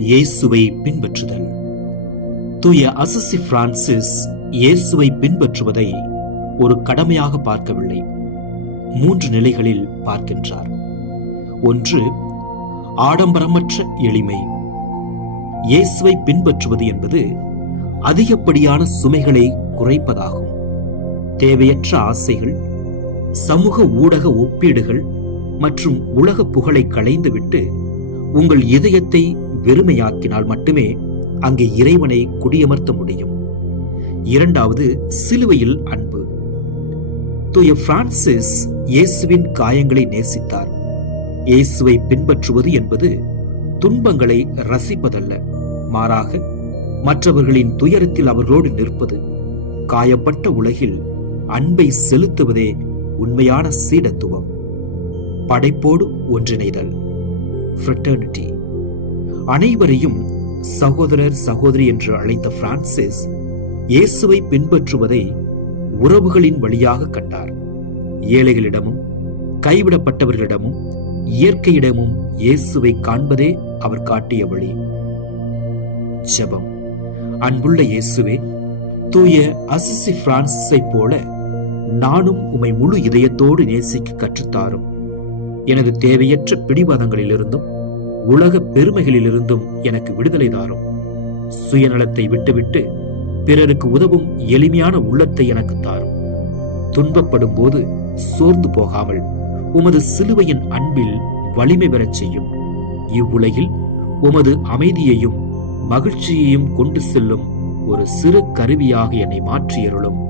இயேசுவை பின்பற்றுதல். தூய அசிசி பிரான்சிஸ் இயேசுவை பின்பற்றுவதை ஒரு கடமையாக பார்க்கவில்லை, 3 நிலைகளில் பார்க்கின்றார். 1. ஆடம்பரமற்ற எளிமை. இயேசுவை பின்பற்றுவது என்பது அதிகப்படியான சுமைகளை குறைப்பதாகும். தேவையற்ற ஆசைகள், சமூக ஊடக ஒப்பீடுகள் மற்றும் உலக புகழை களைந்துவிட்டு உங்கள் இதயத்தை வெறுமையாக்கினால் மட்டுமே அங்கே இறைவனை குடியமர்த்த முடியும். 2. சிலுவையில் அன்பு. தூய பிரான்சிஸ் இயேசுவின் காயங்களை நேசித்தார். இயேசுவை பின்பற்றுவது என்பது துன்பங்களை ரசிப்பதல்ல, மாறாக மற்றவர்களின் துயரத்தில் அவர்களோடு நிற்பது. காயப்பட்ட உலகில் அன்பை செலுத்துவதே உண்மையான சீடத்துவம். படைப்போடு ஒன்றிணைதல், ஃப்ரெட்டர்னிட்டி. அனைவரையும் சகோதரர் சகோதரி என்று அழைத்த பிரான்சிஸ் இயேசுவை பின்பற்றுவதை உறவுகளின் வழியாக கண்டார். ஏழைகளிடமும் கைவிடப்பட்டவர்களிடமும் இயற்கையிடமும் இயேசுவை காண்பதே அவர் காட்டிய வழி. ஜெபம். அன்புள்ள இயேசுவே, தூய அசிசி பிரான்சிஸை போல நானும் உம்மை முழு இதயத்தோடு நேசிக்க கற்றுத்தாரும். எனது தேவையற்ற பிடிவாதங்களிலிருந்தும் உலக பெருமைகளிலிருந்தும் எனக்கு விடுதலை தாரும். சுயநலத்தை விட்டுவிட்டு பிறருக்கு உதவும் எளிமையான உள்ளத்தை எனக்கு தாரும். துன்பப்படும் போது சோர்ந்து போகாமல் உமது சிலுவையின் அன்பில் வலிமை பெறச் செய்யும். இவ்வுலகில் உமது அமைதியையும் மகிழ்ச்சியையும் கொண்டு செல்லும் ஒரு சிறு கருவியாக என்னை மாற்றியருளும்.